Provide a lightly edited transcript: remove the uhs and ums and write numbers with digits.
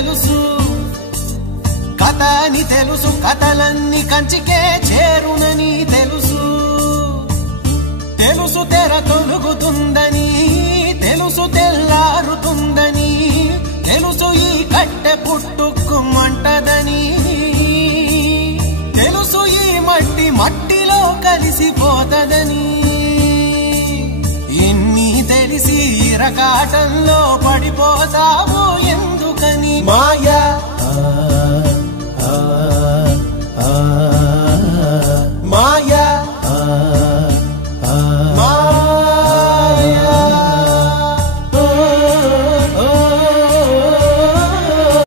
తెలుసు కథ అని తెలుసు కథలన్నీ కంచికే చేరునని తెలుసు తెలుసు తెర తొలుగుతుందని తెలుసు తెల్లారుతుందని తెలుసు ఈ కట్టె పుట్టుకుమంటదని తెలుసు ఈ మట్టి మట్టిలో కలిసిపోతదని ఎన్ని తెలిసి ఇరకాటంలో పడిపోతావు ఎందుకని మాయ